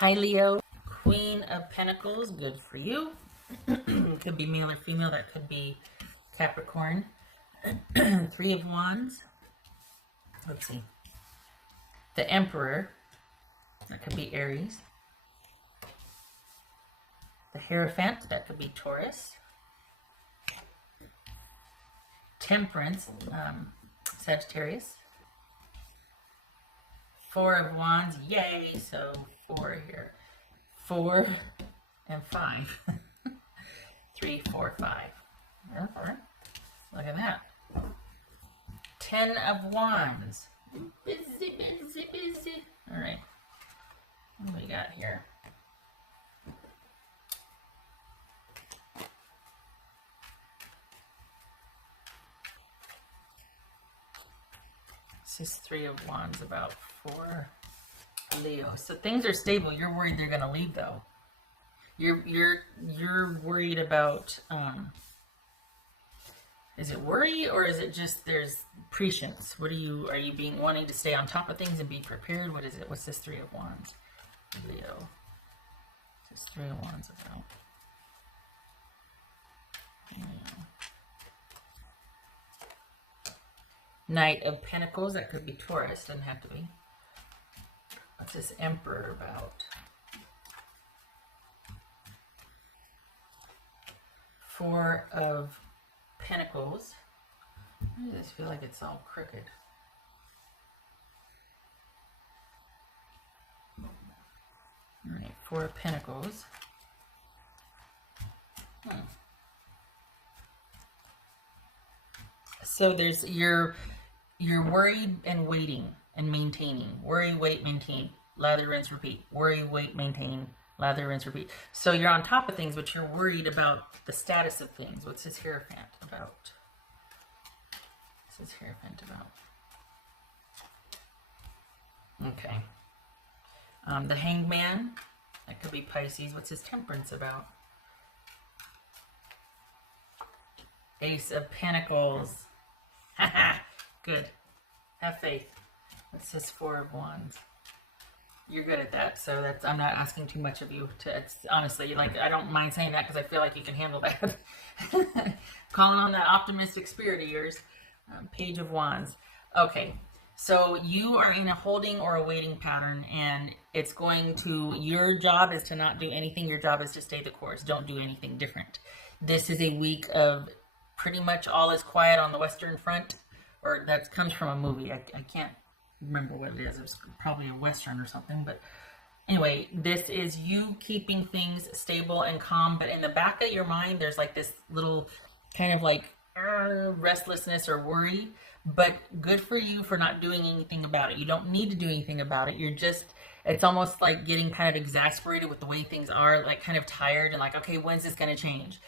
Hi, Leo. Queen of Pentacles, good for you. Could be male or female. That could be Capricorn. Three of Wands. Let's see. The Emperor. That could be Aries. The Hierophant. That could be Taurus. Temperance. Sagittarius. Four of Wands. Yay! So 4 here. 4 and 5. 3, 4, 5. Okay. Look at that. 10 of Wands. Busy, busy, busy. All right. What do we got here? This is 3 of Wands about for Leo. So things are stable. You're worried they're going to leave, though. You're worried about. Is it worry, or is it just there's prescience? What are you wanting to stay on top of things and be prepared? What is it? What's this 3 of Wands, Leo? What's this 3 of Wands about? Leo. Knight of Pentacles. That could be Taurus. Doesn't have to be. What's this Emperor about? 4 of Pentacles. I just feel like it's all crooked. All right, 4 of Pentacles. So there's you're worried and waiting and maintaining. Worry, wait, maintain. Lather, rinse, repeat. Worry, wait, maintain. Lather, rinse, repeat. So you're on top of things, but you're worried about the status of things. What's this Hierophant about? What's this Hierophant about? Okay. The Hangman. That could be Pisces. What's his Temperance about? Ace of Pentacles. Haha. Good. Have faith. What's this 4 of Wands? You're good at that, so that's I'm not asking too much of you. It's honestly, like, I don't mind saying that because I feel like you can handle that. Calling on that optimistic spirit of yours. Page of Wands. Okay, so you are in a holding or a waiting pattern, and it's going to, your job is to not do anything. Your job is to stay the course. Don't do anything different. This is a week of pretty much all is quiet on the Western Front, or that comes from a movie. I can't remember what it is. It was probably a Western or something, but anyway, this is you keeping things stable and calm, but in the back of your mind, there's like this little kind of like restlessness or worry, but good for you for not doing anything about it. You don't need to do anything about it. You're just, it's almost like getting kind of exasperated with the way things are, like kind of tired and like, okay, when's this going to change?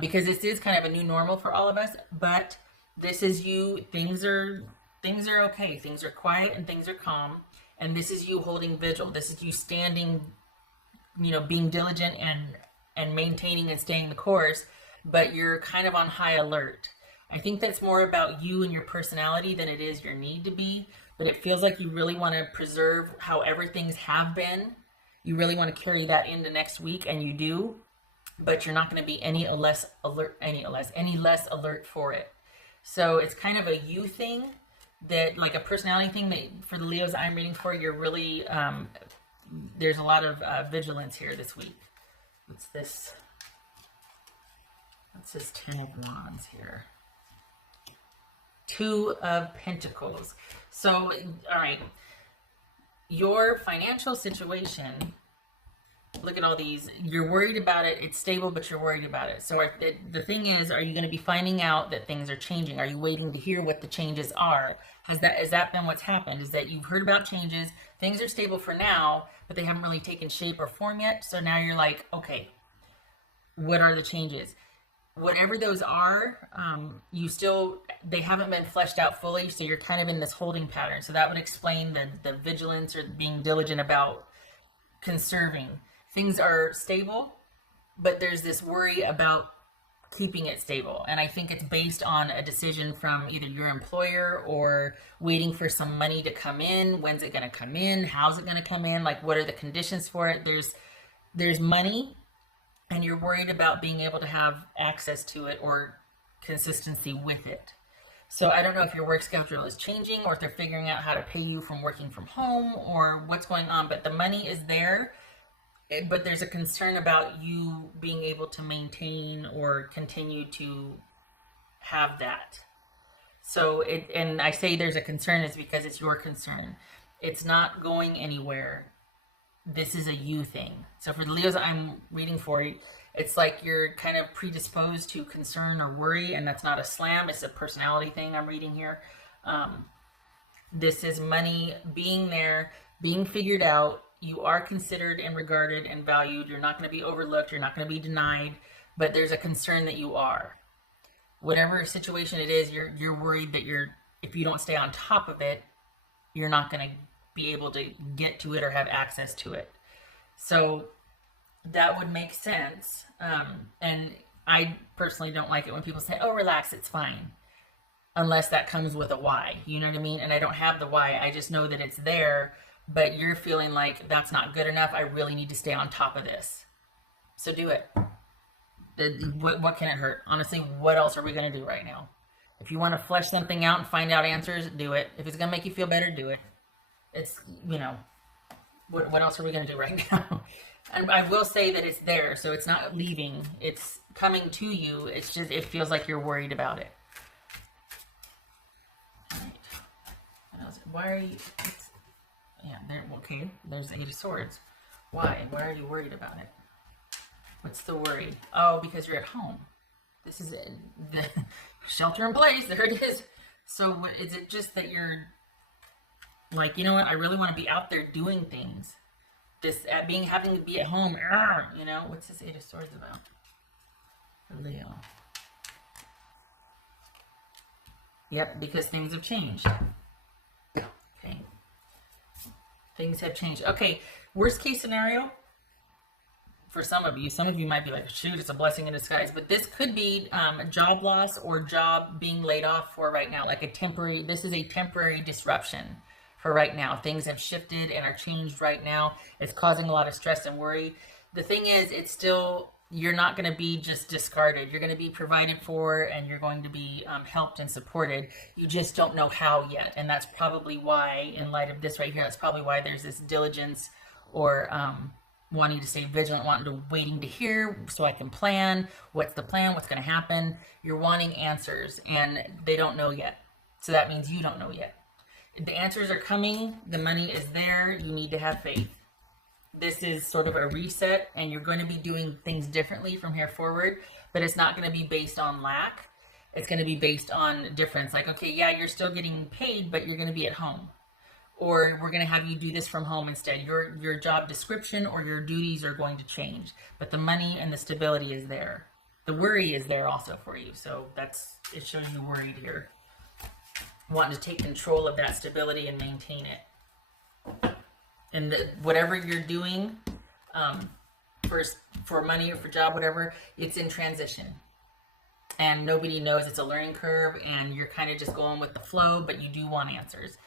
Because this is kind of a new normal for all of us, but this is you, things are okay, things are quiet and things are calm, and this is you holding vigil. This is you standing, being diligent and maintaining and staying the course, but you're kind of on high alert. I think that's more about you and your personality than it is your need to be, but it feels like you really want to preserve however things have been. You really want to carry that into next week, and you do, but you're not going to be any less alert for it. So it's kind of a you thing, that like a personality thing that for the Leos I'm reading for, you're really, there's a lot of vigilance here this week. What's this? What's this 10 of Wands here? 2 of Pentacles. So, all right, your financial situation, look at all these. You're worried about it. It's stable, but you're worried about it. So the thing is, are you going to be finding out that things are changing? Are you waiting to hear what the changes are? Has that been what's happened? Is that you've heard about changes? Things are stable for now, but they haven't really taken shape or form yet. So now you're like, okay, what are the changes? Whatever those are, they haven't been fleshed out fully. So you're kind of in this holding pattern. So that would explain the vigilance or being diligent about conserving. Things are stable, but there's this worry about keeping it stable. And I think it's based on a decision from either your employer or waiting for some money to come in. When's it going to come in? How's it going to come in? Like, what are the conditions for it? There's money, and you're worried about being able to have access to it or consistency with it. So I don't know if your work schedule is changing or if they're figuring out how to pay you from working from home or what's going on, but the money is there. But there's a concern about you being able to maintain or continue to have that. So and I say there's a concern is because it's your concern. It's not going anywhere. This is a you thing. So for the Leos I'm reading for you, it's like you're kind of predisposed to concern or worry, and that's not a slam. It's a personality thing I'm reading here. This is money being there, being figured out. You are considered and regarded and valued. You're not going to be overlooked. You're not going to be denied, but there's a concern that you are. Whatever situation it is, you're worried that if you don't stay on top of it, you're not going to be able to get to it or have access to it. So that would make sense. And I personally don't like it when people say, oh, relax, it's fine. Unless that comes with a why, you know what I mean? And I don't have the why. I just know that it's there. But you're feeling like that's not good enough. I really need to stay on top of this. So do it. What can it hurt? Honestly, what else are we going to do right now? If you want to flesh something out and find out answers, do it. If it's going to make you feel better, do it. It's, what else are we going to do right now? And I will say that it's there. So it's not leaving. It's coming to you. It's just, it feels like you're worried about it. All right. What else? Why are you... Yeah, okay, there's the Eight of Swords. Why? Why are you worried about it? What's the worry? Oh, because you're at home. This is it. The shelter in place. There it is. So is it just that you're like, you know what? I really want to be out there doing things. Having to be at home. What's this Eight of Swords about? For Leo. Yep, because things have changed. Okay. Things have changed. Okay, worst case scenario for some of you might be like, shoot, it's a blessing in disguise. But this could be a job loss or job being laid off for right now. Like this is a temporary disruption for right now. Things have shifted and are changed right now. It's causing a lot of stress and worry. The thing is, you're not going to be just discarded. You're going to be provided for, and you're going to be helped and supported. You just don't know how yet. And that's probably why, in light of this right here, that's probably why there's this diligence or wanting to stay vigilant, waiting to hear so I can plan. What's the plan? What's going to happen? You're wanting answers, and they don't know yet. So that means you don't know yet. The answers are coming. The money is there. You need to have faith. This is sort of a reset, and you're going to be doing things differently from here forward, but it's not going to be based on lack. It's going to be based on difference. Like, okay, yeah, you're still getting paid, but you're going to be at home. Or we're going to have you do this from home instead. Your job description or your duties are going to change, but the money and the stability is there. The worry is there also for you. So it shows you worried here. Wanting to take control of that stability and maintain it. And whatever you're doing for money or for job, whatever, it's in transition. And nobody knows, it's a learning curve, and you're kind of just going with the flow, but you do want answers.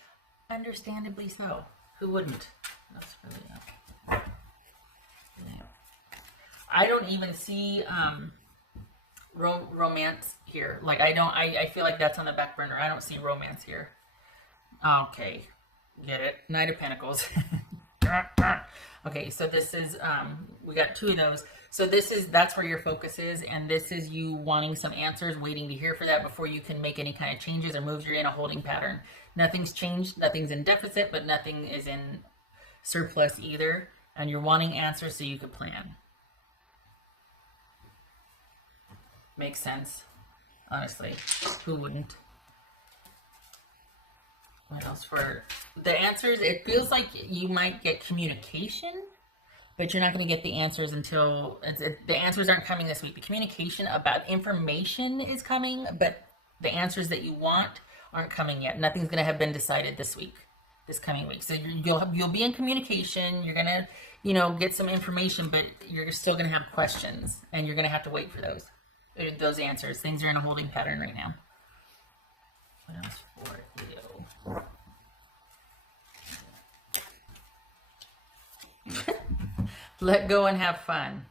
Understandably so. Who wouldn't? That's really I don't even see romance here. Like, I feel like that's on the back burner. I don't see romance here. Okay. Get it? Knight of Pentacles. Okay, so this is, we got two of those. So that's where your focus is, and this is you wanting some answers, waiting to hear for that before you can make any kind of changes or moves. You're in a holding pattern. Nothing's changed, nothing's in deficit, but nothing is in surplus either, and you're wanting answers so you can plan. Makes sense, honestly. Who wouldn't? What else for the answers? It feels like you might get communication, but you're not going to get the answers until the answers aren't coming this week. The communication about information is coming, but the answers that you want aren't coming yet. Nothing's going to have been decided this coming week. So you'll be in communication. You're going to, get some information, but you're still going to have questions, and you're going to have to wait for those. those answers. Things are in a holding pattern right now. What else for Leo? Let go and have fun.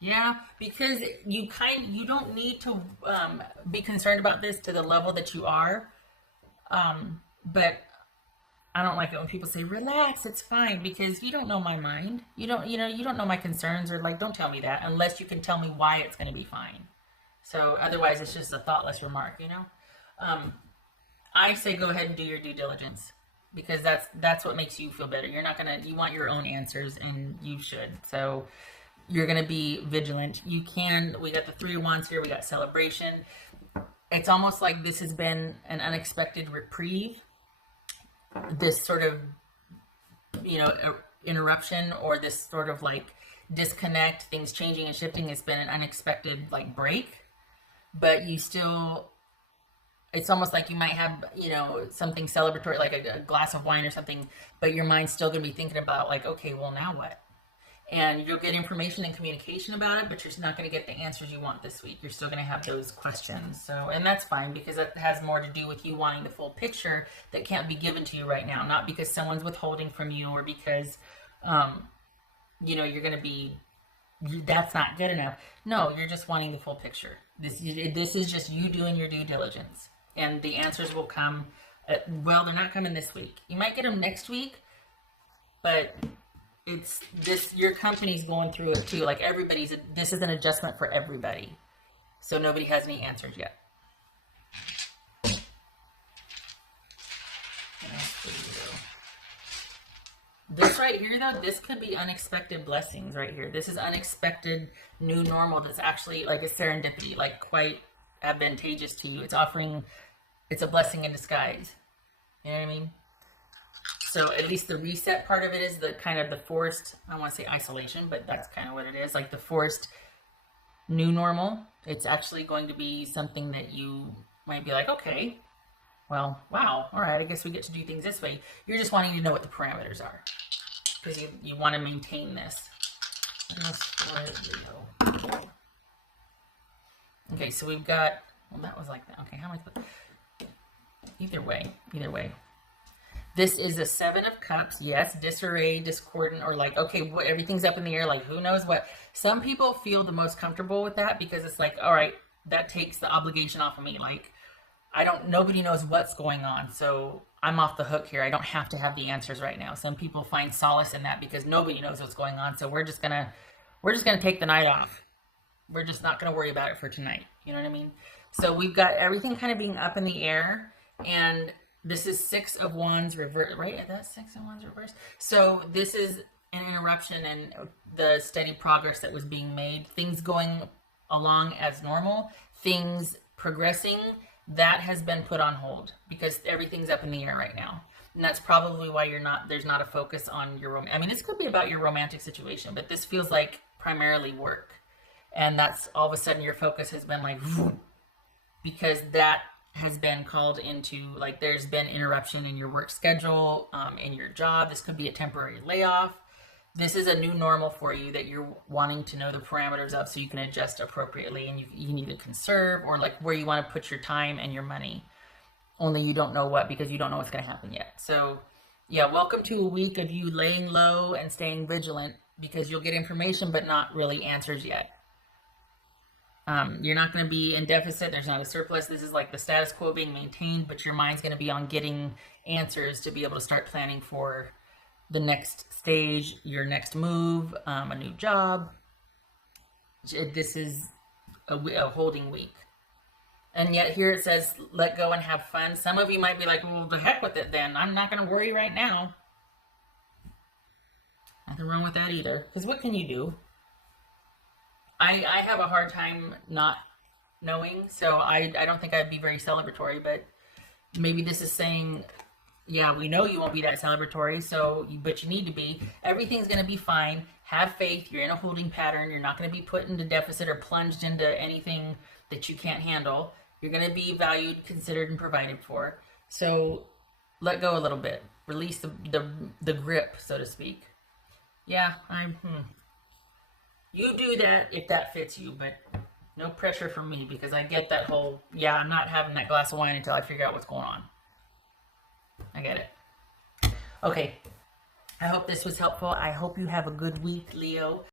Yeah, because you don't need to be concerned about this to the level that you are. But I don't like it when people say, relax, it's fine, because you don't know my mind. You don't know my concerns, or like, don't tell me that unless you can tell me why it's going to be fine. So otherwise it's just a thoughtless remark, I say go ahead and do your due diligence, because that's what makes you feel better. You want your own answers, and you should. So you're going to be vigilant. We got the 3 of Wands here. We got celebration. It's almost like this has been an unexpected reprieve. This sort of, interruption, or this sort of like disconnect, things changing and shifting. It's been an unexpected like break, but it's almost like you might have, something celebratory, like a glass of wine or something, but your mind's still going to be thinking about like, okay, well, now what? And you'll get information and communication about it, but you're not going to get the answers you want this week. You're still going to have those questions. So, and that's fine, because that has more to do with you wanting the full picture that can't be given to you right now. Not because someone's withholding from you, or because, you're going to be, that's not good enough. No, you're just wanting the full picture. This is just you doing your due diligence. And the answers will come, they're not coming this week. You might get them next week, but your company's going through it too. Like this is an adjustment for everybody. So nobody has any answers yet. This right here though, this could be unexpected blessings right here. This is unexpected new normal that's actually like a serendipity, like quite advantageous to you. It's a blessing in disguise. You know what I mean? So at least the reset part of it is the kind of the forced, I don't want to say isolation, but that's kind of what it is, like the forced new normal. It's actually going to be something that you might be like, okay, well, wow, all right, I guess we get to do things this way. You're just wanting to know what the parameters are, because you want to maintain this. Okay, so we've got, well, that was like that. Okay, how am I? Either way. This is a 7 of Cups. Yes, disarray, discordant, or like, okay, everything's up in the air, like who knows what. Some people feel the most comfortable with that, because it's like, all right, that takes the obligation off of me. Like, nobody knows what's going on, so I'm off the hook here. I don't have to have the answers right now. Some people find solace in that, because nobody knows what's going on, so we're just gonna take the night off. We're just not gonna worry about it for tonight. You know what I mean? So we've got everything kind of being up in the air, and this is 6 of Wands reverse, right? That's 6 of Wands reverse. So this is an interruption in the steady progress that was being made. Things going along as normal, things progressing, that has been put on hold, because everything's up in the air right now. And that's probably why there's not a focus on your this could be about your romantic situation, but this feels like primarily work. And that's all of a sudden your focus has been like, because that has been called into, like, there's been interruption in your work schedule, in your job. This could be a temporary layoff. This is a new normal for you that you're wanting to know the parameters of, so you can adjust appropriately, and you need to conserve, or like where you want to put your time and your money. Only you don't know what, because you don't know what's going to happen yet. So yeah, welcome to a week of you laying low and staying vigilant, because you'll get information but not really answers yet. You're not going to be in deficit. There's not a surplus. This is like the status quo being maintained, but your mind's going to be on getting answers to be able to start planning for the next stage, your next move, a new job. This is a holding week. And yet here it says, let go and have fun. Some of you might be like, well, the heck with it then. I'm not going to worry right now. Nothing wrong with that either. Because what can you do? I have a hard time not knowing, so I don't think I'd be very celebratory, but maybe this is saying, yeah, we know you won't be that celebratory, but you need to be. Everything's going to be fine. Have faith. You're in a holding pattern. You're not going to be put into deficit or plunged into anything that you can't handle. You're going to be valued, considered, and provided for. So let go a little bit. Release the grip, so to speak. Yeah, you do that if that fits you, but No pressure from me, because I get that whole, yeah, I'm not having that glass of wine until I figure out what's going on. I get it. Okay. I hope this was helpful. I hope you have a good week, Leo.